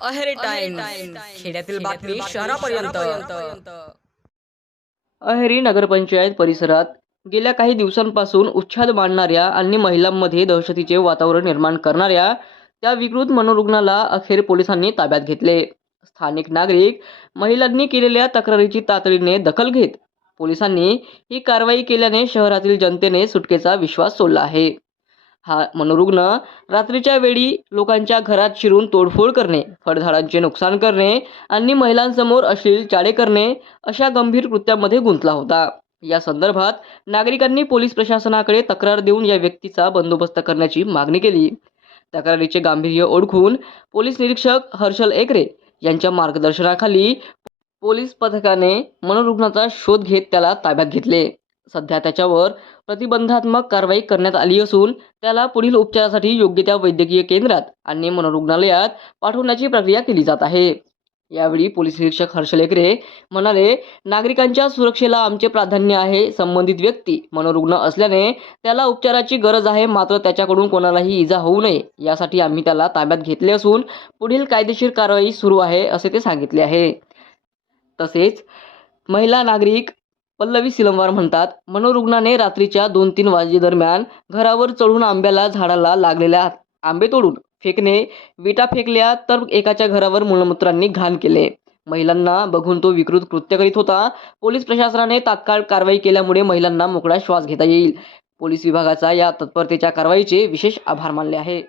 Aheri times खेड्यातील बातमी शहरापर्यंत. अहेरी नगरपंचायत परिसरात गेल्या काही दिवसांपासून उच्छाद मांडणाऱ्या आणि महिलांमध्ये दहशतीचे वातावरण निर्माण करणाऱ्या त्या विकृत मनोरुग्णाला अखेर पोलिसांनी ताब्यात घेतले. स्थानिक नागरिक महिलांनी केलेल्या तक्रारीची तातडीने दखल घेत पोलिसांनी ही कारवाई केल्याने शहरातील जनतेने सुटकेचा विश्वास सोडला आहे. हा मनोरुग्ण रात्रीच्या वेळी लोकांच्या घरात शिरून तोडफोड करणे, फळझाडांचे नुकसान करणे आणि महिलांसमोर अश्लील चाळे करणे अशा गंभीर कृत्यामध्ये गुंतला होता. या संदर्भात नागरिकांनी पोलीस प्रशासनाकडे तक्रार देऊन या व्यक्तीचा बंदोबस्त करण्याची मागणी केली. तक्रारीचे गांभीर्य ओळखून पोलीस निरीक्षक हर्षल एकरे यांच्या मार्गदर्शनाखाली पोलीस पथकाने मनोरुग्णाचा शोध घेत त्याला ताब्यात घेतले. सध्या त्याच्यावर प्रतिबंधात्मक कारवाई करण्यात आली असून त्याला पुढील उपचारासाठी योग्य त्या वैद्यकीय केंद्रात आणि मनोरुग्णालयात पाठवण्याची प्रक्रिया केली जात आहे. यावेळी पोलीस निरीक्षक हर्षल एकरे म्हणाले, नागरिकांच्या सुरक्षेला आमचे प्राधान्य आहे. संबंधित व्यक्ती मनोरुग्ण असल्याने त्याला उपचाराची गरज आहे, मात्र त्याच्याकडून कोणालाही इजा होऊ नये यासाठी आम्ही त्याला ताब्यात घेतले असून पुढील कायदेशीर कारवाई सुरू आहे असे ते सांगितले आहे. तसेच महिला नागरिक पल्लवी सिलंवार म्हणतात, मनोरुग्णाने रात्रीच्या 2-3 वाजेदरम्यान घरावर चढून आंब्याला झाडाला लागलेल्या आंबे तोडून फेकणे, विटा फेकल्या तर एकाच्या घरावर मूलमूत्रांनी घाण केले. महिलांना बघून तो विकृत कृत्य करीत होता. पोलीस प्रशासनाने तात्काळ कारवाई केल्यामुळे महिलांना मोकळा श्वास घेता येईल. पोलीस विभागाचा या तत्परतेच्या कारवाईचे विशेष आभार मानले आहे.